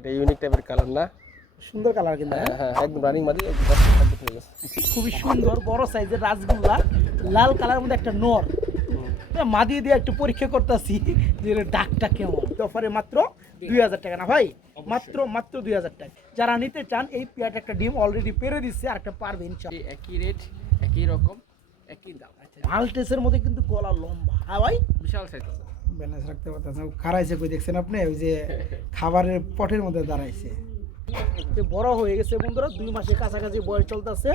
এটা ইউনিক টাইপের কালার না? সুন্দর কালার কিন্তু। হ্যাঁ, একদম রানিং মাদি হয়ে গেছে। খুবই সুন্দর বড় সাইজের রাসগোল্লা, লাল কালারের মধ্যে একটা নর। মাদি দিয়ে একটু পরীক্ষা করতেছি যে এর ডাকটা কেমন। তো অফারে মাত্র 2000 টাকা না ভাই? মাত্র 2000 টাকা। যারা নিতে চান এই পেয়ারটা একটা ডিম অলরেডি পেরে দিচ্ছে, আর একটা পারবে ইনশাআল্লাহ। একই রেট, একই রকম, একই দাম। ভালটেসের মধ্যে কিন্তু গলা লম্বা। হ্যাঁ ভাই, বিশাল সাইজ আছে। ব্যালেন্স রাখতে পারতেছে। খাড়াইছে কই দেখছেন আপনি? ওই যে খাবারের পটের মধ্যে দাঁড়াইছে। বড় হয়ে গেছে বন্ধুরা, 2 মাসের কাছাকাছি বয়স চলতেছে।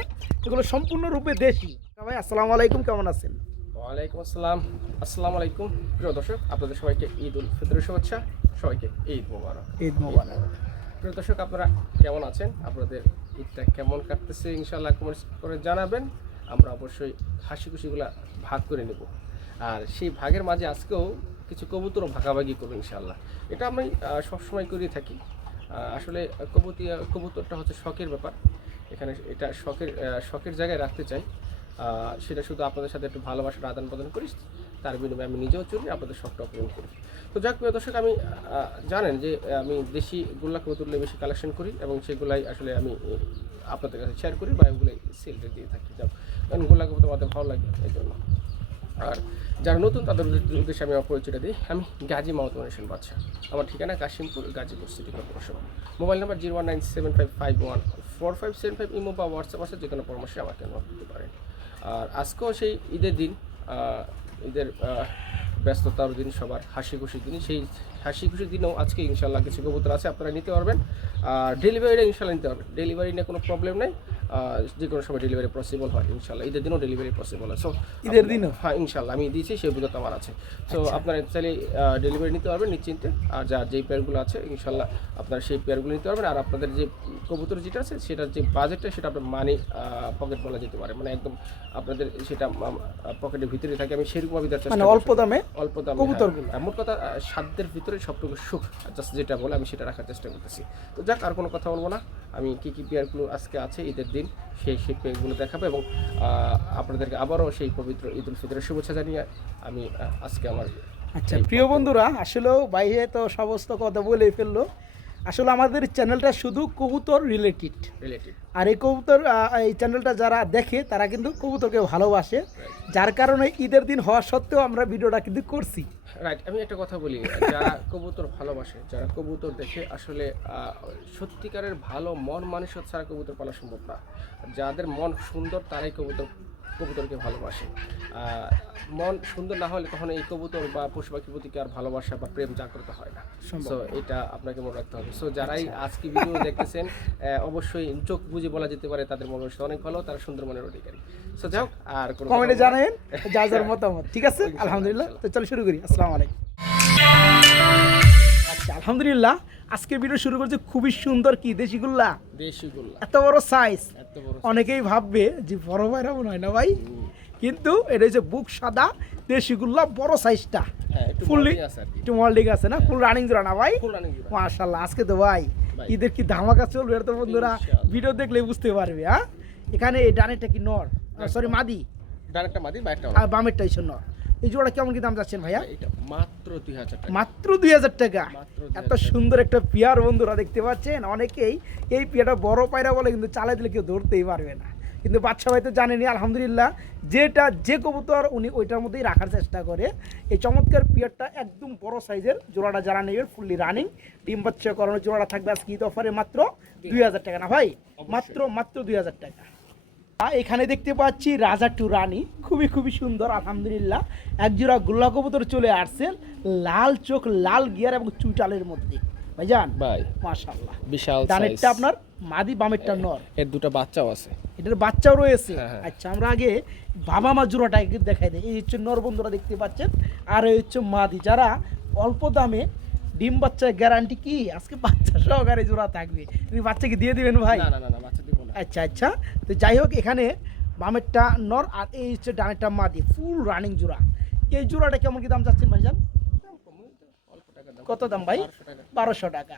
এগুলো সম্পূর্ণরূপে দেশি। ভাই আসসালামু আলাইকুম, কেমন আছেন? ওয়ালাইকুম আসসালাম। আসসালামু আলাইকুম প্রিয় দর্শক, আপনাদের সবাইকে ঈদ উল ফিতরের শুভেচ্ছা, সবাইকে ঈদ মোবারক। ঈদ মোবারক। প্রিয় দর্শক, আপনারা কেমন আছেন? আপনাদের ঈদটা কেমন কাটতেছে ইনশাআল্লাহ কমেন্টস করে জানাবেন। আমরা অবশ্যই হাসি খুশিগুলা ভাগ করে নেব, আর সেই ভাগের মাঝে আজকেও কিছু কবুতরও ভাগাভাগি করবো ইনশাআল্লাহ। এটা আমি সবসময় করে থাকি। আসলে কবুতরটা হচ্ছে শখের ব্যাপার। এখানে এটা শখের জায়গায় রাখতে চাই। সেটা শুধু আপনাদের সাথে একটু ভালোবাসার আদান প্রদান করি, তার বিনিময়ে আমি নিজেও চলি, আপনাদের শখটা পূরণ করি। তো যাক প্রিয় দর্শক, আমি জানেন যে আমি দেশি গোল্লা কবুতর বেশি কালেকশন করি এবং সেগুলাই আসলে আমি আপনাদের কাছে শেয়ার করি বা ওগুলোই সেলটা দিয়ে থাকি। যাক, কারণ গোল্লা কবুতর আমাদের ভালো লাগে এই জন্য। আর যারা নতুন তাদের উদ্দেশ্যে আমি আমার পরিচয়টা দিই। আমি গাজী মাহমুদ হোসেন বাদশা। আমার ঠিকানা Kashimpur, Gazipur city corporation. Mobile number 01975514575, imo বা হোয়াটসঅ্যাপ আছে, যে কোনো পরামর্শে আমাকে নক করতে পারেন। আর আজকেও সেই ঈদের দিন, ঈদের ব্যস্ততার দিন, সবার হাসি খুশির দিন। সেই হাসি খুশির দিনেও আজকে ইনশাল্লাহ কিছু কবুতর আছে, আপনারা নিতে পারবেন। আর ডেলিভারিটা ইনশাল্লাহ নিতে পারবেন। ডেলিভারি নিয়ে কোনো প্রবলেম নেই, যে কোনো সময় ডেলিভারি পসিবল হয় ইনশাল্লাহ। ঈদের দিনও ডেলিভারি পসিবল হয়। সো ঈদের দিনও? হ্যাঁ ইনশাল্লাহ, আমি দিয়েছি, সেই অভিজ্ঞতা আমার আছে। সো আপনারা চাইলে ডেলিভারি নিতে পারবেন নিশ্চিন্তে। আর যেই পেয়ারগুলো আছে ইনশাল্লাহ আপনারা সেই পেয়ারগুলো নিতে পারবেন। আর আপনাদের যে কবুতর যেটা আছে সেটার যে বাজেটটা, সেটা আপনার মানি পকেট বলা যেতে পারে, মানে একদম আপনাদের সেটা পকেটের ভিতরে থাকে। আমি সেরকমভাবে দেওয়ার চেষ্টা মানে অল্প দামে কবুতরগুলো। মোট কথা সাধ্যের ভিতরে সবটুকু সুখ, জাস্ট যেটা বলে আমি সেটা রাখার চেষ্টা করতেছি। তো যাক, আর কোনো কথা বলবো না। আমি কী পেয়ারগুলো আজকে আছে ঈদের দিন সেই পেয়ারগুলো দেখাবো এবং আপনাদেরকে আবারও সেই পবিত্র ঈদ উল ফিতরের শুভেচ্ছা জানিয়ে আমি আজকে আমার প্রিয় বন্ধুরা, আসলেও বাইরে তো সমস্ত কথা বলেই ফেললো। আসলে আমাদের চ্যানেলটা শুধু কবুতর রিলেটেড। আর এই কবুতর এই চ্যানেলটা যারা দেখে তারা কিন্তু কবুতরকে ভালোবাসে, যার কারণে ঈদের দিন হওয়া সত্ত্বেও আমরা ভিডিওটা কিন্তু করছি। রাইট। আমি একটা কথা বলি, যারা কবুতর ভালোবাসে, যারা কবুতর দেখে, আসলে সত্যিকারের ভালো মন মানসিক ছাড়া কবুতর পালা সম্ভব না। যাদের মন সুন্দর তারাই কবুতরকে ভালোবাসে। মন সুন্দর না হলে কখনো এই কবুতর বা পশু পাখির প্রতি আর ভালোবাসা বা প্রেম জাগ্রত হয় না। সো এটা আপনাকে মনে রাখতে হবে। সো যারাই আজকে ভিডিও দেখতেছেন, অবশ্যই চোখ বুঝে বলা যেতে পারে তাদের মন অনেক ভালো, তারা সুন্দর মনের অধিকারী। সো যাও, আর কোনো কমেন্টে জানেন যার মতামত। ঠিক আছে, আলহামদুলিল্লাহ। তো চলো শুরু করি। আসসালামু আলাইকুম। আচ্ছা, আলহামদুলিল্লাহ। আজকের ভিডিও শুরু করছে খুবই সুন্দর কি দেশিগুল্লা। এত বড় সাইজ, অনেকেই ভাববে যে বড় ভাইরা মনে হয় না ভাই, কিন্তু এটা হচ্ছে বুক সাদা দেশিগুল্লা, বড় সাইজটা। ফুললি একটু মল্ডিং আছে না? ফুল রানিং জোড়া না ভাই? মাশাআল্লাহ। আজকে তো ভাই ঈদের কি ধামাকা চলবে, এটা তো বন্ধুরা ভিডিও দেখলে বুঝতে পারবে। হ্যাঁ, এখানে এই ডানেরটা কি নর, সরি মাদি, ডানেরটা মাদি আর বামেরটা হচ্ছে নর। এই জোড়া কেমন কি দাম যাচ্ছেন ভাইয়া? এটা মাত্র 2000 টাকা। মাত্র 2000 টাকা। এত সুন্দর একটা পেয়ার বন্ধুরা দেখতে পাচ্ছেন। অনেকেই এই পেয়ারটা বড় পায়রা বলে, কিন্তু চালাই দিলে কেউ ধরতেই পারবে না। কিন্তু বাচ্চা ভাই তো জানেনি আলহামদুলিল্লাহ, যে কবুতর উনি ওইটার মধ্যেই রাখার চেষ্টা করে। এই চমৎকার পেয়ারটা একদম বড় সাইজের জোড়াটা যারা নেবেন, ফুললি রানিং ডিম বাচ্চা করানোর জোড়াটা থাকবে আজকে ঈদ অফারে মাত্র 2000 টাকা না ভাই? মাত্র 2000 টাকা। এখানে দেখতে পাচ্ছি রাজা টু রানী, খুবই সুন্দর আলহামদুলিল্লাহ। একজোড়া গোল্লা কবুতর চলে আসছে, লাল চোখ, লাল গিয়ার এবং চুইটালের মধ্যে। ভাইজান ভাই মাশাআল্লাহ, বিশাল সাইজ। ডানেরটা আপনার মাদি, বামেরটা নর। এর দুটো বাচ্চাও আছে, এটার বাচ্চাও রয়েছে। আচ্ছা, আমরা আগে বাবা মা জোড়াটা দেখাই দিই। এই হচ্ছে নর বন্ধুরা দেখতে পাচ্ছেন, আর এই হচ্ছে মাদি। যারা অল্প দামে ডিম বাচ্চা গ্যারান্টি কি, আজকে বাচ্চা সহকারে জোড়া থাকবে। তুমি বাচ্চাকে দিয়ে দিবেন ভাই? না বাচ্চা দিব না। আচ্ছা, তো যাই হোক, এখানে বামেরটা নর আর এই হচ্ছে ডানেরটা মাদি, ফুল রানিং জোড়া। এই জোড়াটা কেমন কি দাম যাচ্ছেন ভাইজান? কত দাম ভাই? 1200 টাকা।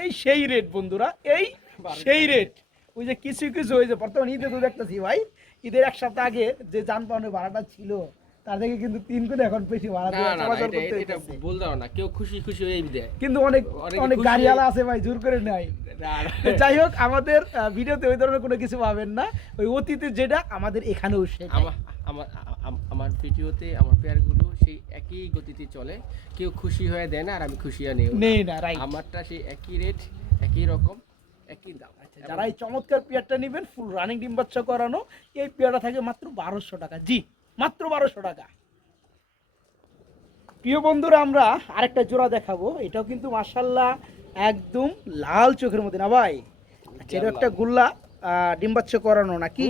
এই সেই রেট বন্ধুরা, এই সেই রেট। ওই যে কিছু ওই যে বর্তমানে ঈদে তো দেখতেছি ভাই, ঈদের এক সপ্তাহ আগে যে যানবাহনের ভাড়াটা ছিল তার থেকে কিন্তু 3 গুণ এখন বেশি ভাড়া না দিয়ে না না, চলাচল এটা করতে এটা হইতেছে। ভুল দাও না, কেউ খুশি খুশি হয়ে দেয়। কিন্তু অনেক অনেকে অনেক খুশি গাড়িওয়ালা আছে ভাই, জোর করে নেয়। না, না। তো যাই হোক, আমাদের ভিডিওতে ওই ধরনের কোনো কিছু পাবেন না, ওই অতীতে যেটা আমাদের এখানেও সেটাই। আমার আমার আমার ভিডিওতে আমার পেয়ারগুলো সেই একই গতিতে চলে, কেউ খুশি হয়ে দেয় না আর আমি খুশি হয়ে নেই না, রাইট। আমারটা সেই একই রেট, একই রকম, একই দাম। যারা এই চমৎকার পেয়ারটা নেবেন, ফুল রানিং ডিম বাচ্চা করানো, এই পেয়ারটা থাকে মাত্র 1200 টাকা। জি, মাত্র 1200 টাকা। প্রিয় বন্ধুরা, আমরা আরেকটা জোড়া দেখাবো। এটাও কিন্তু মাশাআল্লাহ একদম লাল চোখের মধ্যে না ভাই? আচ্ছা, এটা একটা গুল্লা ডিম বাচ্চা করানো নাকি?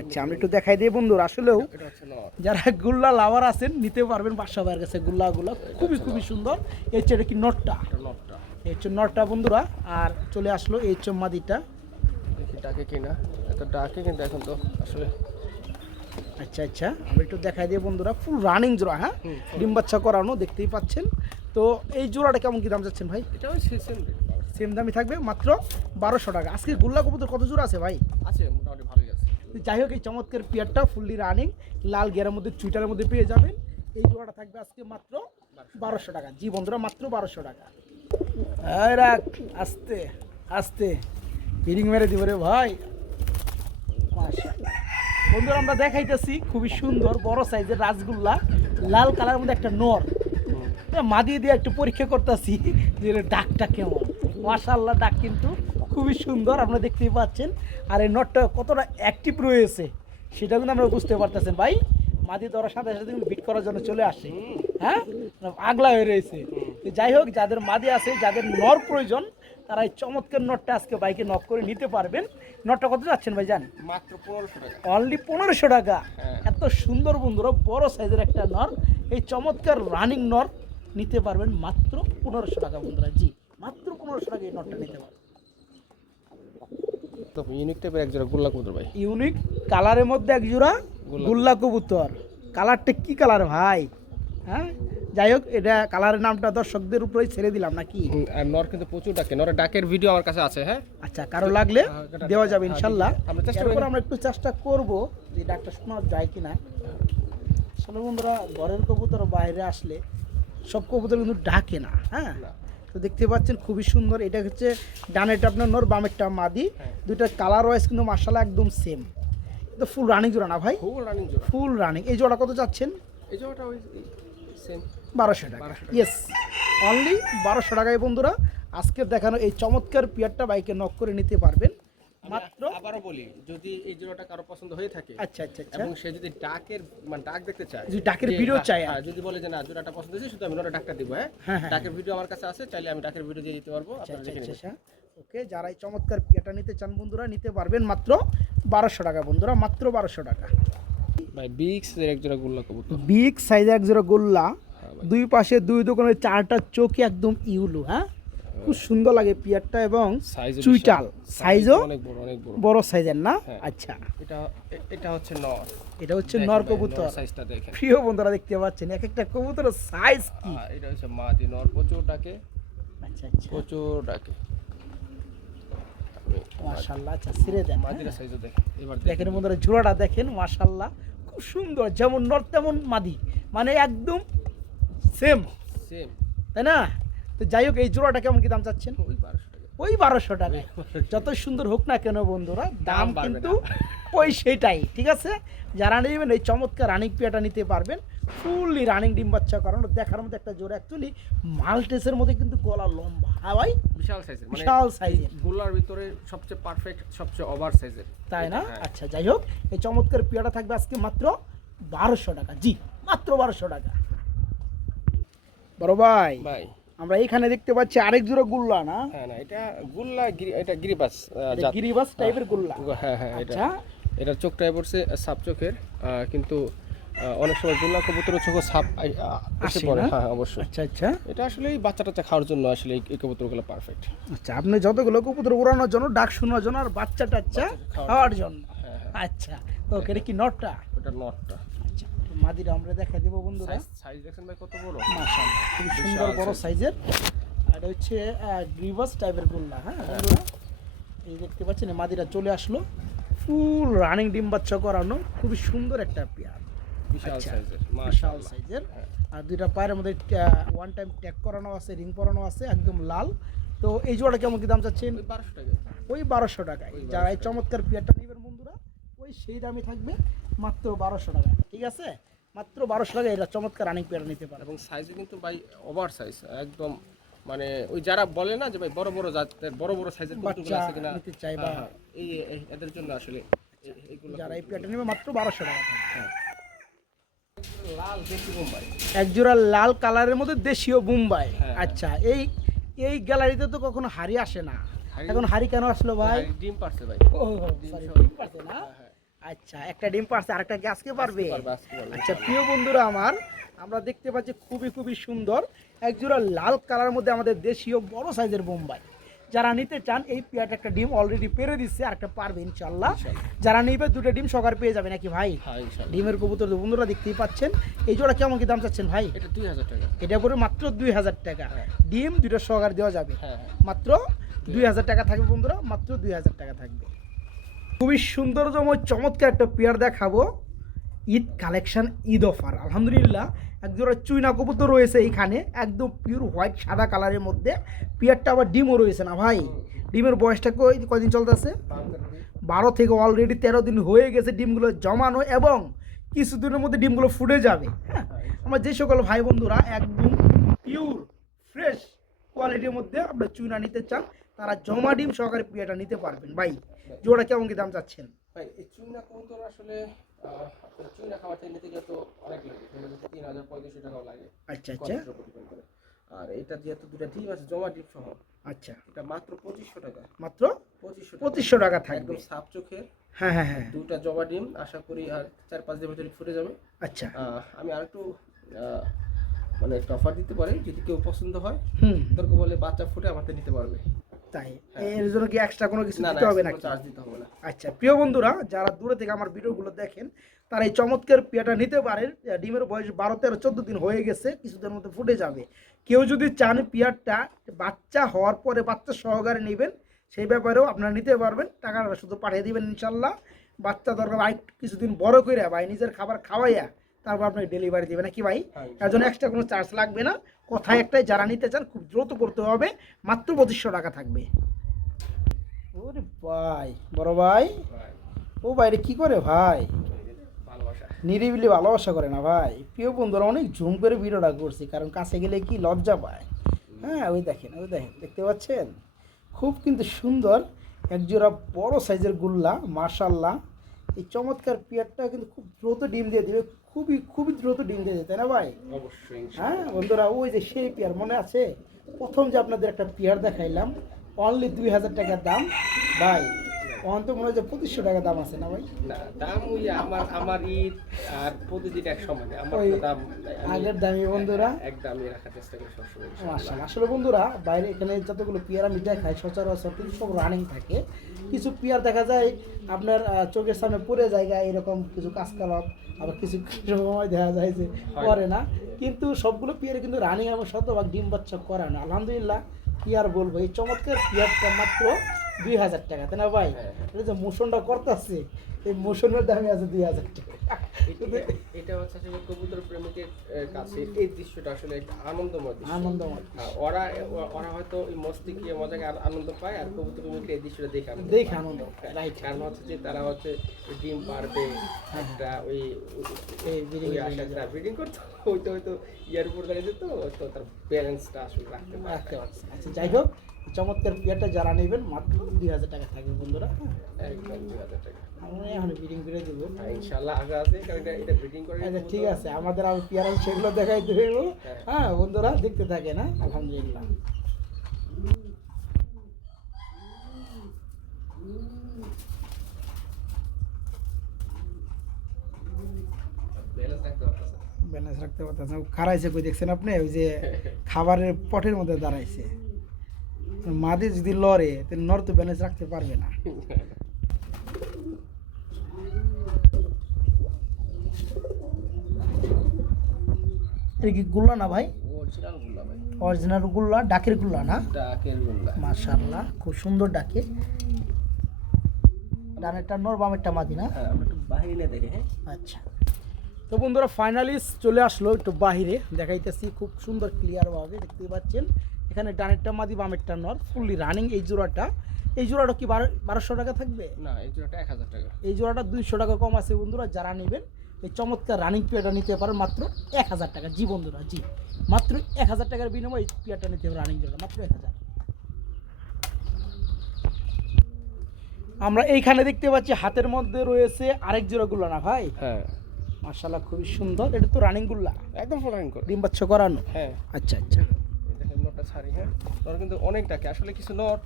আচ্ছা, আমি একটু দেখাই দিই বন্ধুরা। আসলেও এটা হচ্ছে নর। যারা গুল্লা লাভার আছেন নিতে পারবেন, বাসা ভাইয়ের কাছে গুল্লাগুলো খুবই খুবই সুন্দর। এই হচ্ছে এটা কি নটটা, এটা নরটা। এই হচ্ছে নটটা বন্ধুরা। আর চলে আসলো এই হচ্ছে মাদিটা। দেখি ডাকে কিনা, এত ডাকে কিন্তু এখন তো আসলে। আচ্ছা আচ্ছা, আমি একটু দেখাই দিই বন্ধুরা, ফুল রানিং জোড়া, হ্যাঁ, ডিম বাচ্চা করানো, দেখতেই পাচ্ছেন। তো এই জোড়াটা কেমন কি দাম যাচ্ছেন ভাই? এটা ওই সেম রেট সেম দামই থাকবে, মাত্র 1200 টাকা। আজকে গুল্লা কবুতর কত জোড়া আছে ভাই? আছে, মোটামুটি ভালোই আছে। তো যাই হোক, এই চমৎকার পেয়ারটা ফুললি রানিং, লাল গেরার মধ্যে, চুইটার মধ্যে পেয়ে যাবেন। এই জোড়াটা থাকবে আজকে মাত্র 1200 টাকা। জি বন্ধুরা, মাত্র 1200 টাকা। এই রাখ, আস্তে আস্তে হিরিং মেরে দিব রে ভাই। মাশাআল্লাহ বন্ধুরা, আমরা দেখাইতেছি খুবই সুন্দর বড় সাইজের রাসগোল্লা, লাল কালারের মধ্যে একটা নর। মাদি দিয়ে একটু পরীক্ষা করতেছি যে এর ডাকটা কেমন। মাশাআল্লাহ, ডাক কিন্তু খুবই সুন্দর, আপনারা দেখতেই পাচ্ছেন। আর এই নটটা কতটা অ্যাক্টিভ রয়েছে সেটা কিন্তু আমরা বুঝতে পারতেছেন ভাই। মাদি ধরার সাথে সাথে কিন্তু বিট করার জন্য চলে আসে, হ্যাঁ, আগলা হয়ে রয়েছে। তো যাই হোক, যাদের মাদি আছে, যাদের নর প্রয়োজন, তারা এই চমৎকার নটটা আজকে বাইকে নক করে নিতে পারবেন। নটটা কত যাচ্ছেন ভাই জান? মাত্র 1500 টাকা। অনলি 1500 টাকা। হ্যাঁ। এত সুন্দর বন্ধুরা, বড় সাইজের একটা নর, এই চমৎকার রানিং নর নিতে পারবেন মাত্র 1500 টাকা বন্ধুরা। জি, মাত্র 1500 টাকা এই নটটা নিতে পারবেন। তো ইউনিক টাইপের এক জোড়া গোল্লা কবুতর ভাই। ইউনিক কালারের মধ্যে এক জোড়া গুল্লা কবুতর। কালারটা কি কালার ভাই? হ্যাঁ, যাই হোক, এটা কালারের নামটা দর্শকদের উপরেই ছেড়ে দিলাম নাকি? আর নর কিন্তু প্রচুর ডাকে, নরের ডাকের ভিডিও আমার কাছে আছে। হ্যাঁ, আচ্ছা, কারো লাগলে দেওয়া যাবে ইনশাল্লাহ। আমরা চেষ্টা করি। এরপর আমরা একটু চেষ্টা করব যে ডাকটা শোনা যায় কিনা। আসলে বন্ধুরা, ঘরের কবুতর বাইরে আসলে সব কবুতর কিন্তু ডাকে না, হ্যাঁ। তো দেখতে পাচ্ছেন খুবই সুন্দর। এটা হচ্ছে ডানেরটা আপনার নর, বামেরটা মাদি। দুইটা কালার ওয়াইজ কিন্তু মাশাআল্লাহ একদম সেম। তো ফুল রানিং জোড়া না ভাই? ফুল রানিং জোড়া। Full running. এই জোড়া কত যাচ্ছেন? এই জোড়াটা ওই সেম 1200 টাকা। ইয়েস, অনলি 1200 টাকায় বন্ধুরা আজকের দেখানো এই চমৎকার পিয়ারটা বাইকে নক করে নিতে পারবেন মাত্র। আবারও বলি, যদি এই জোড়াটা কারো পছন্দ হয়ে থাকে, আচ্ছা আচ্ছা আচ্ছা, এবং সে যদি ডাকের মানে ডাক দেখতে চায়, যদি ডাকের যে ভিডিও হ্যাঁ, চায়, হ্যাঁ, যদি বলে যে না জোড়াটা পছন্দ হয়েছে, শুধু আমি নরের ডাকটা দিব। হ্যাঁ, হ্যাঁ, হ্যাঁ, ডাকের ভিডিও আমার কাছে আছে, চাইলে আমি ডাকের ভিডিও দিয়ে দিতে পারবো, আচ্ছা আপনারা আচ্ছা দেখে আচ্ছা, নেবেন। ওকে। যারা এই চমৎকার পিয়ারটা নিতে চান বন্ধুরা, নিতে পারবেন মাত্র 1200 টাকা বন্ধুরা, মাত্র 1200 টাকা। ভাই বিগ সাইজের এক জোড়া গোল্লা কবুতর। বিগ সাইজের এক জোড়া গোল্লা, ভাই। দুই পাশে দুই দোকানের চারটা চোখে একদম ইউলু, হ্যাঁ, খুব সুন্দর লাগে পিয়ারটা। এবং সাইজও চুইটাল সাইজও অনেক বড়, অনেক বড়। বড় সাইজের না? হ্যাঁ। আচ্ছা, এটা হচ্ছে নর। এটা হচ্ছে নর কবুতর। সাইজটা দেখেন প্রিয় বন্ধুরা, দেখতে পাচ্ছেন এক একটা কবুতরের সাইজ কি। এটা হচ্ছে মাদি নর, প্রচুর ডাকে, আচ্ছা আচ্ছা, প্রচুর ডাকে। মাশাআল্লাহ। আচ্ছা, ছেড়ে দেন। মাদির সাইজও দেখেন, এবার দেখেন বন্ধুরা, জোড়াটা দেখেন, মাশাআল্লাহ খুব সুন্দর, যেমন নর তেমন মাদি, মানে একদম সেম, সেম তাই না? তো যাই হোক, এই জোড়াটা কেমন কি দাম চাচ্ছেন? ওই 1200 টাকা। ওই 1200 টাকায়। যত সুন্দর হোক না কেন বন্ধুরা, দাম বাড়বে কিন্তু না। ওই সেটাই, ঠিক আছে? যারা নেবেন এই চমৎকার রানিং পেয়ারটা নিতে পারবেন, ফুললি রানিং ডিম বাচ্চা করানো, দেখার মধ্যে একটা জোড়া। অ্যাকচুয়ালি মাল্টেসের মধ্যে কিন্তু গলা লম্বা, হ্যাঁ ভাই, বিশাল সাইজের, মানে বিশাল সাইজের, গোলার ভিতরে সবচেয়ে পারফেক্ট, সবচেয়ে ওভার সাইজের, তাই না? হ্যাঁ। আচ্ছা, যাই হোক, এই চমৎকার পেয়ারটা থাকবে আজকে মাত্র 1200 টাকা। জি, মাত্র 1200 টাকা। বড় ভাই, ভাই আমরা এখানে দেখতে পাচ্ছি আরেক জোড়া গুল্লা না? হ্যাঁ, না এটা গুল্লা, এটা গিরিবাস জাত। গিরিবাস টাইপের গুল্লা। হ্যাঁ হ্যাঁ, এটা আচ্ছা, এটা চোখটাই পড়ছে সাপ চোখের, কিন্তু অনেক সময় গোল্লা কবুতরের চোখে সাপ এসে আসে পড়ে। না? হ্যাঁ অবশ্যই। আচ্ছা আচ্ছা এটা আসলে এই বাচ্চা টাচ্চা খাওয়ার জন্য আসলে এই কবুতরগুলো পারফেক্ট। আচ্ছা, আপনি যতগুলো কবুতর উড়ানোর জন্য, ডাক শোনার জন্য, আর বাচ্চা টাচ্চা খাওয়ার জন্য। হ্যাঁ হ্যাঁ, আচ্ছা, ওকে, এটা কি নটটা? ওটা নটটা। আচ্ছা, মাদিরা আমরা দেখাই দেবো বন্ধুরা। সাইজ দেখেন ভাই কত বড়, মাশাআল্লাহ, খুব সুন্দর বিশাল বড় size। সাইজের। আর এটা হচ্ছে গ্রিভাস টাইপের গুল্লা, হ্যাঁ বন্ধুরা, এই দেখতে পাচ্ছেন এই মাদিরা চলে আসলো, ফুল রানিং ডিম বাচ্চা করানো, খুবই সুন্দর একটা পেয়ার। বিশাল আচ্ছা, সাইজের বিশাল মাশাআল্লাহ। সাইজের। হ্যাঁ। আর দুইটা পায়ের মধ্যে ওয়ান টাইম ট্যাগ করানো আছে, রিং পরানো আছে, একদম লাল। তো এই জোড়াটা কেমন কি দাম চাচ্ছেন? ওই 1200 টাকা। ওই 1200 টাকায়। ওই যারা এই 1200 চমৎকার পেয়ারটা নেবেন বন্ধুরা, ওই সেই দামই থাকবে, মাত্র 1200 টাকা। ঠিক আছে, মাত্র 1200 টাকায় এটা চমৎকার রানিং পেয়ার নিতে পারেন। এবং সাইজও কিন্তু ভাই ওভার সাইজ একদম, মানে ওই যারা বলে না যে ভাই বড় বড় জাতের বড় বড় সাইজের কবুতরগুলো বাচ্চা আছে কিনা, নিতে চাই বা হ্যাঁ, এদের জন্য আসলে এইগুলো যারা এই পেয়ারটা নেবে মাত্র 1200 টাকা থাকবে। হ্যাঁ। লাল দেশি বোম্বাই। এক জোড়া লাল কালারের মধ্যে দেশীয় বোম্বাই। হ্যাঁ। আচ্ছা, এই এই গ্যালারিতে তো কখনো হাড়ি আসে না, হাড়ি- এখন হাড়ি কেন আসলো ভাই? আর ডিম পারছে ভাই। ও সরি, ডিম পারছে না? হ্যাঁ, হ্যাঁ। আচ্ছা, একটা ডিম পারছে, আরেকটা কি আজকে পারবে? আজকে পারবে। আচ্ছা প্রিয় বন্ধুরা আমার, আমরা দেখতে পাচ্ছি খুবই খুবই সুন্দর এক জোড়া লাল কালারের মধ্যে আমাদের দেশীয় বড় সাইজের বোম্বাই। যারা নিতে চান এই পেয়ারটা একটা ডিম অলরেডি পেরে দিচ্ছে, আর একটা পারবে ইনশাল্লাহ। যারা নিবে দুটো ডিম সকার পেয়ে যাবে নাকি ভাই? হ্যাঁ ইনশাআল্লাহ। ডিমের কবুতর তো বন্ধুরা দেখতেই পাচ্ছেন। এই জোড়া কেমন কি দাম চাচ্ছেন ভাই? এটা 2000 টাকা। এটা পড়বে মাত্র 2000 টাকা। হ্যাঁ। ডিম দুটো সহকার দেওয়া যাবে, হ্যাঁ, হ্যাঁ। মাত্র 2000 টাকা থাকবে বন্ধুরা, মাত্র 2000 টাকা থাকবে। খুবই সুন্দরতম চমৎকার একটা পেয়ার দেখাবো, ঈদ কালেকশন, ঈদ অফার। আলহামদুলিল্লাহ একজোড়া চুইনা কবুতর রয়েছে এইখানে, একদম পিওর হোয়াইট সাদা কালারের মধ্যে। পেয়ারটা আবার ডিমও রয়েছে না ভাই? ডিমের বয়সটা কয়দিন চলতেছে? 12 থেকে অলরেডি 13 দিন হয়ে গেছে ডিমগুলো জমানো, এবং কিছুদিনের মধ্যে ডিমগুলো ফুটে যাবে। হ্যাঁ, আমার যে সকল ভাই বন্ধুরা একদম পিওর ফ্রেশ কোয়ালিটির মধ্যে আপনার চুইনা নিতে চান, তারা জমা ডিম সহকারে পেয়ারটা নিতে পারবেন। ভাই জোড়া কেমন কি দাম চাচ্ছেন? ভাই এই চুইনা কবুতর আসলে আপনার চুইনা খাবারটা নিতে গেলে তো অনেক লাগে, 3000-3500 টাকাও লাগে। আচ্ছা আচ্ছা কতটার উপর depend করে। আর এটা যেহেতু দুটো ডিম আছে জমা ডিম সহ, আচ্ছা, এটা মাত্র 2500 টাকা। মাত্র 2500 টাকা। 2500 টাকা থাকবে। একদম সাফ চোখের হ্যাঁ হ্যাঁ হ্যাঁ, দুটা জবা ডিম, আশা করি আর 4-5 দিনের ভিতরে ফুটে যাবে। আচ্ছা, আমি আর একটু মানে একটা অফার দিতে পারি, যদি কেউ পছন্দ হয় হুম, দরকার বলে বাচ্চা ফুটে আমাদের নিতে পারবে। তাই এর জন্য কি এক্সট্রা কোনো কিছু না না, দিতে হবে নাকি? চার্জ দিতে হবে না। আচ্ছা প্রিয় বন্ধুরা, যারা দূরে থেকে আমার ভিডিওগুলো দেখেন তারা এই চমৎকার পেয়ারটা নিতে পারেন। ডিমের বয়স 12-13-14 দিন হয়ে গেছে, কিছুদিনের মধ্যে ফুটে যাবে। কেউ যদি চান পেয়ারটা বাচ্চা হওয়ার পরে বাচ্চা সহকারে নেবেন, সেই ব্যাপারেও আপনারা নিতে পারবেন, টাকাটা শুধু পাঠিয়ে দিবেন ইনশাল্লাহ। বাচ্চা দরকার ভাই কিছুদিন বড় করে ভাই নিজের খাবার খাওয়াইয়া তারপর আপনাকে ডেলিভারি দেবে নাকি ভাই? হ্যাঁ, এর জন্য এক্সট্রা কোনো চার্জ লাগবে না। কথায় একটাই, যারা নিতে চান খুব দ্রুত করতে হবে, মাত্র 2500 টাকা থাকবে। ওরে ভাই, বড় ভাই, ও বাইরে কি করে ভাই? ভালোবাসা। নিরিবিলি ভালোবাসা করে না ভাই? প্রিয় বন্ধুরা অনেক জুম করে ভিডিওটা করছি, কারণ কাছে গেলে কি লজ্জা পায়। হ্যাঁ ওই দেখেন, ওই দেখেন, দেখতে পাচ্ছেন খুব কিন্তু সুন্দর একজোড়া বড় সাইজের গুল্লা। মাশাল্লাহ এই চমৎকার পেয়ারটা কিন্তু খুব দ্রুত ডিম দিয়ে দেবে, খুবই খুবই দ্রুত ডিম দিয়ে দেবে, তাই না ভাই? অবশ্যই। হ্যাঁ বন্ধুরা, ওই যে সেই পেয়ার মনে আছে প্রথম যে আপনাদের একটা পেয়ার দেখাইলাম, অনলি 2000 টাকার দাম ভাই, অন্ত মনে হয় যে 2500 টাকা দাম আছে না ভাই? না, দাম ওই আমার ঈদ আর প্রতিদিন এক সমানে, আমার ওই তো দাম আমি আগের দামই বন্ধুরা। এক দামই রাখার চেষ্টা করি সবসময় ইনশাআল্লাহ। মাশাআল্লাহ। আসলে বন্ধুরা বাইরে এখানে যতগুলো পেয়ার আমি দেখাই সচরাচর কিন্তু সব রানিং থাকে। কিছু পেয়ার দেখা যায় আপনার চোখের সামনে পড়ে জায়গায় এরকম কিছু কাজকালাপ, আবার কিছু সময় দেখা যায় যে করে না, কিন্তু সবগুলো পেয়ারে কিন্তু রানিং এবং শতভাগ ডিম বাচ্চা করে না। আলহামদুলিল্লাহ কি আর বলবো, এই চমৎকার পেয়ারটা মাত্র 2000 টাকা, তাই না ভাই? এটা যে মোশনটা করতেছে, এই মোশনের দামই আছে 2000 টাকা। এটা হচ্ছে আসলে কবুতর প্রেমিকের কাছে এই দৃশ্যটা আসলে একটা আনন্দময় দৃশ্য। আনন্দময় ওরা ওরা হয়তো ওই মস্তিষ্ক মজাকে আনন্দ পায়, আর কবুতর প্রেমিকের এই দৃশ্যটা দেখে আনন্দ দেখে পায়। আনন্দ হ্যাঁ, রাইট। কারণ হচ্ছে যে তারা হচ্ছে ওই ডিম পারবে একটা ওই ব্রিডিং করতো, হয়তো হয়তো ইয়ার উপর দাঁড়িয়ে যেত, তো তার ব্যালেন্সটা আসলে রাখতে রাখতে পারবে। পারছে। আচ্ছা যাই হোক, চমৎকার পেয়ারটা যারা নেবেন মাত্র 2000 টাকা থাকবে বন্ধুরা। একদম 2000 টাকা। আমরা এখন বিডিং করে দেবো। ইনশাআল্লাহ আশা আছে, কারণ এটা ব্রিডিং করে। আচ্ছা ঠিক আছে, আমাদের আর পেয়ার আছে সেগুলো দেখাইতে হইব। হ্যাঁ। হ্যাঁ বন্ধুরা দেখতে থাকে না, আলহামদুলিল্লাহ। ব্যালেন্স রাখতে পারতেছে। ব্যালেন্স রাখতে পারতেছে না, খারাইছে কই দেখছেন আপনি? ওই যে খাবারের পটের মধ্যে দাঁড়াইছে। মাদি যদি লড়ে তাহলে নর তো ব্যালেন্স রাখতে পারবে না। এটা কি গুল্লা না ভাই? অরিজিনাল গুল্লা ভাই। অরিজিনাল গুল্লা, ডাকের গুল্লা না? ডাকের গুল্লা। মাশাআল্লাহ খুব সুন্দর ডাকে। ডানেরটা নর, বামেরটা মাদি না? হ্যাঁ, আমরা একটু বাহিরে দেখে। হ্যাঁ, আচ্ছা, তো তো বন্ধুরা ফাইনালি চলে আসলো একটু বাহিরে দেখাইতেছি, খুব সুন্দর ক্লিয়ার ভাবে দেখতে পাচ্ছেন। এখানে ডানেরটা মাদি বামেরটা নর, ফুললি রানিং। এই জোড়াটা কি 1200 টাকা থাকবে? না, এই জোড়াটা 1000 টাকা। এই জোড়াটা 200 টাকা কম আছে বন্ধুরা। যারা নেবেন এই চমৎকার রানিং পেয়ারটা নিতে পারেন মাত্র 1000 টাকা। জি বন্ধুরা, জি মাত্র 1000 টাকার বিনিময়ে এই পেয়ারটা নিতে পারেন, রানিং জোড়া মাত্র 1000। আমরা এইখানে দেখতে পাচ্ছি হাতের মধ্যে রয়েছে আরেক জোড়া গুল্লা না ভাই? হ্যাঁ, মাশাআল্লাহ খুবই সুন্দর। এটা তো রানিং গুল্লা, একদম ফুল রানিং করে ডিম বাচ্চা করানো। হ্যাঁ, আচ্ছা আচ্ছা। এই দেখেন নটটা ছাড়ি। হ্যাঁ, নর কিন্তু অনেক ডাকে। আসলে কিছু নর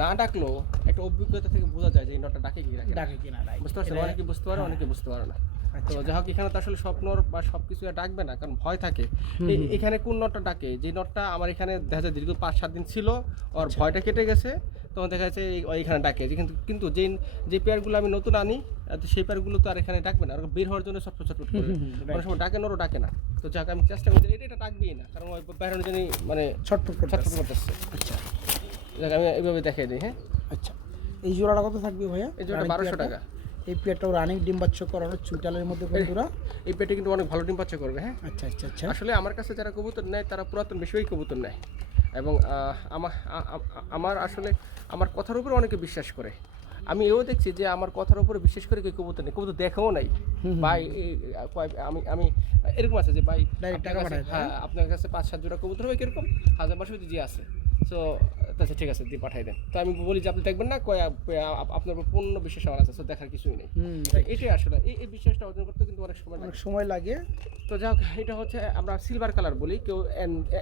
না ডাকলেও একটা অভিজ্ঞতা থেকে বোঝা যায় যে এই নটটা ডাকে কি ডাকে না। ডাকে কিনা রাইট। বুঝতে পারছেন? অনেকে বুঝতে পারে, অনেকে বুঝতে পারে না। তো যাই হোক, এখানে তো আসলে সব নর বা সব কিছু ডাকবে না, কারণ ভয় থাকে। এখানে কোন নটটা ডাকে? যে নটটা আমার এখানে দেখা যায় দীর্ঘ 5-7 দিন ছিল, ওর ভয়টা কেটে গেছে, তখন দেখা যাচ্ছে এখানে ডাকে। কিন্তু যে পেয়ারগুলো আমি নতুন আনি, তো সেই পেয়ারগুলো তো আর এখানে ডাকবে না, আর বের হওয়ার জন্য ছটফট ছটফট করে। অনেক সময় ডাকে, নরও ডাকে না। তো যাক, আমি চেষ্টা করি এটা ডাকবেই না, কারণ ওই বাইরের জন্য মানে ছটফট ছটফট করতেছে। করতেছে। আচ্ছা যাক, আমি এইভাবে দেখাই দিই। হ্যাঁ, আচ্ছা। এই জোড়াটা কত থাকবে ভাইয়া? এই জোড়াটা 1200 টাকা। এই পেয়ারটাও রানিং ডিম বাচ্চা করানো চুইটালের মধ্যে বন্ধুরা। এই পেটে কিন্তু অনেক ভালো ডিম বাচ্চা করবে। হ্যাঁ, আচ্ছা আচ্ছা আচ্ছা। আসলে আমার কাছে যারা কবুতর নেয় তারা পুরাতন বেশিরভাগই কবুতর নেয়, এবং আমার কথার উপরে অনেকে বিশ্বাস করে। আমি এও দেখছি যে আমার কথার উপরে বিশ্বাস করে কেউ কবুতর নেই, কবুতর দেখাও নাই। ভাই আমি এরকম আছে যে ভাই Direct টাকা পাঠায়। হ্যাঁ, আপনার কাছে 5-7 জোড়া কবুতর হবে কিরকম 1000-1200 যে আছে। সো আচ্ছা ঠিক আছে, দিয়ে পাঠাই দেন। তো আমি বলি যে আপনি দেখবেন না, আপনার উপর পূর্ণ বিশ্বাস আমার আছে, সো দেখার কিছুই নেই। এটাই আসলে এই বিশ্বাসটা অর্জন করতে কিন্তু অনেক সময় লাগে। তো যাই হোক, এটা হচ্ছে আমরা সিলভার কালার বলি, কেউ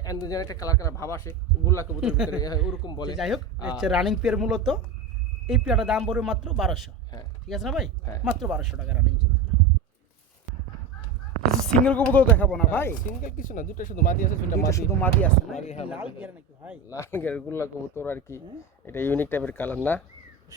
অ্যান্ড্রোজেন একটা কালার ভাব আসে গোল্লা কবুতরের ভিতরে, ওরকম বলে। যাই হোক, হচ্ছে রানিং পেয়ার। মূলত এই পেয়ারটার দাম পড়বে মাত্র 1200। হ্যাঁ, ঠিক আছে না ভাই? হ্যাঁ, মাত্র 1200 টাকা রানিং জোড়া। কিছু সিঙ্গেল কবুতর দেখাবো না ভাই? সিঙ্গেল কিছু না, দুটো শুধু মাদি আছে, দুটো দুইটা মাদি। শুধু মাদি আছে না? মাদি, হ্যাঁ, লাল মাদি। গিয়ার নাকি ভাই? লাল গের গোল্লা কবুতর আর কি। এটা ইউনিক টাইপের কালার না?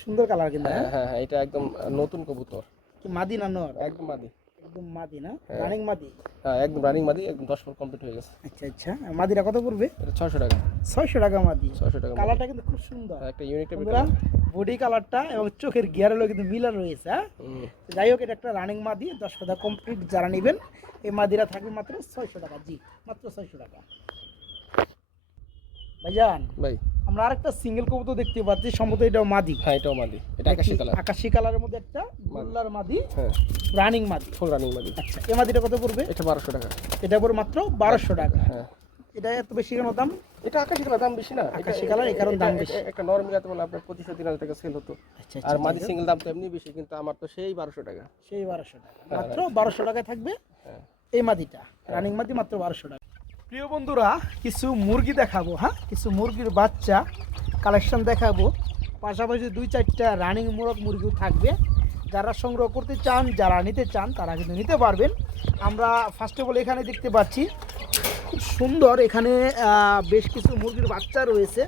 সুন্দর কালার কিন্তু। হ্যাঁ হ্যাঁ হ্যাঁ, এটা একদম নতুন কবুতর। কি মাদি না নর? একদম মাদি। একদম মাদি না? রানিং মাদি? হ্যাঁ, একদম রানিং মাদি, একদম 10 ফুট কমপ্লিট হয়ে গেছে। আচ্ছা আচ্ছা। মাদিটা কত পড়বে? এটা 600 টাকা। 600 টাকা মাদি। 600 টাকা। কালারটা কিন্তু খুব সুন্দর, একটা ইউনিক টাইপের বন্ধুরা। কালার। বডি কালারটা এবং চোখের গিয়ার হলো কিন্তু মিলার রয়েছে। হ্যাঁ, যাই হোক, এটা একটা রানিং মাদি 10 কথা কমপ্লিট। যারা নেবেন এই মাদিরা থাকবে মাত্র 600 টাকা। জি মাত্র 600 টাকা। ভাইজান, ভাই আমরা আরেকটা সিঙ্গেল কবুতর দেখতে পাচ্ছি, সম্ভবত এটাও মাদি। হ্যাঁ, এটাও মাদি। এটা আকাশী কালার। আকাশী কালারের মধ্যে একটা গোল্লার মাদি, হ্যাঁ, রানিং মাদি, ফুল রানিং মাদি। আচ্ছা, এই মাদিটা কত পড়বে? এটা 1200 টাকা। এটা পড়বে মাত্র 1200 টাকা। হ্যাঁ, এটা এত বেশি কেন দাম? এটা আকাশী কালার, দাম বেশি না? আকাশী কালার এই কারণ দাম বেশি। একটা নরমাল গাতে বলে আপনার 25-3000 টাকা সেল হতো। আচ্ছা আর মাদি সিঙ্গেল দাম তো এমনি বেশি, কিন্তু আমার তো সেই 1200 টাকা। সেই 1200 টাকা, মাত্র 1200 টাকায় থাকবে এই মাদিটা, রানিং মাদি, মাত্র 1200 টাকা। প্রিয় বন্ধুরা, কিছু মুরগি দেখাবো। হ্যাঁ, কিছু মুরগির বাচ্চা কালেকশন দেখাবো, পাশাপাশি 2-4টা রানিং মুরগিও থাকবে। যারা সংগ্রহ করতে চান, যারা নিতে চান, তারা কিন্তু নিতে পারবেন। আমরা ফার্স্ট অফ অল এখানে দেখতে পাচ্ছি খুব সুন্দর, এখানে বেশ কিছু মুরগির বাচ্চা রয়েছে,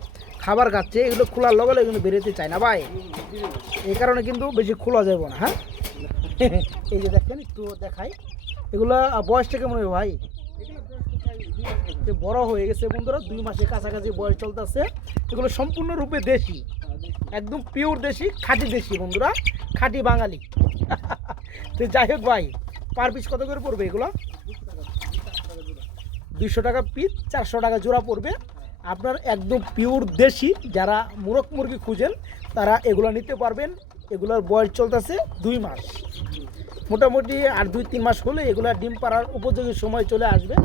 খাবার খাচ্ছে। এগুলো খোলার লগে লগে কিন্তু বেরোতে চায় না ভাই, এই কারণে কিন্তু বেশি খোলা যাবে না। হ্যাঁ, এই যে দেখেন, একটু দেখাই। এগুলো বয়সটা কেমন হবে ভাই? বড় হয়ে গেছে বন্ধুরা, 2 মাসের কাছাকাছি বয়স চলতেছে। এগুলো সম্পূর্ণরূপে দেশি, একদম পিওর দেশি, খাঁটি দেশি বন্ধুরা, খাঁটি বাঙালি। তো যাই হোক ভাই, পার পিস কত করে পড়বে এগুলো? 200 টাকা পিস, 400 টাকা জোড়া পড়বে। আপনার একদম পিওর দেশি যারা মুরগি খুঁজেন তারা এগুলো নিতে পারবেন। এগুলোর বয়স চলতেছে 2 মাস, মোটামুটি আর 2-3 মাস হলে এগুলো ডিম পাড়ার উপযোগী সময় চলে আসবে।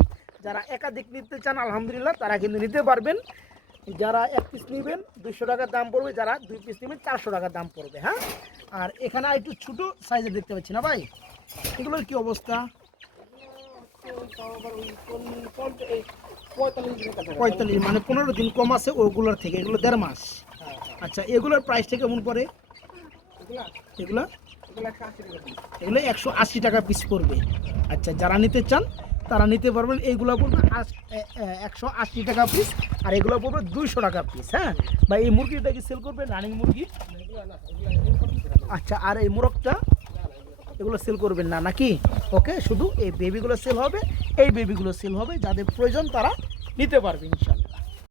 যারা একাধিক নিতে চান আলহামদুলিল্লাহ তারা কিন্তু নিতে পারবেন। যারা 1 পিস নেবেন 200 টাকার দাম পড়বে, যারা 2 পিস নেবেন 400 টাকার দাম পড়বে। হ্যাঁ, আর এখানে একটু ছোটো সাইজের দেখতে পাচ্ছি না ভাই, এগুলোর কি অবস্থা? 45, মানে 15 দিন কম আছে ওগুলোর থেকে, এগুলো 1.5 মাস। আচ্ছা, এগুলোর প্রাইসটা কেমন পড়ে? এগুলো 180 টাকা পিস পড়বে। আচ্ছা, যারা নিতে চান তারা নিতে পারবেন। এইগুলো পড়বে 180 টাকা পিস, আর এগুলো পড়বে 200 টাকা পিস। হ্যাঁ ভাই, এই মুরগিটা কি সেল করবে? রানিং মুরগি? আচ্ছা, আর এই মুরগটা এগুলো সেল করবেন না নাকি? ওকে, শুধু এই বেবিগুলো সেল হবে, এই বেবিগুলো সেল হবে। যাদের প্রয়োজন তারা নিতে পারবে ইনশাল্লাহ।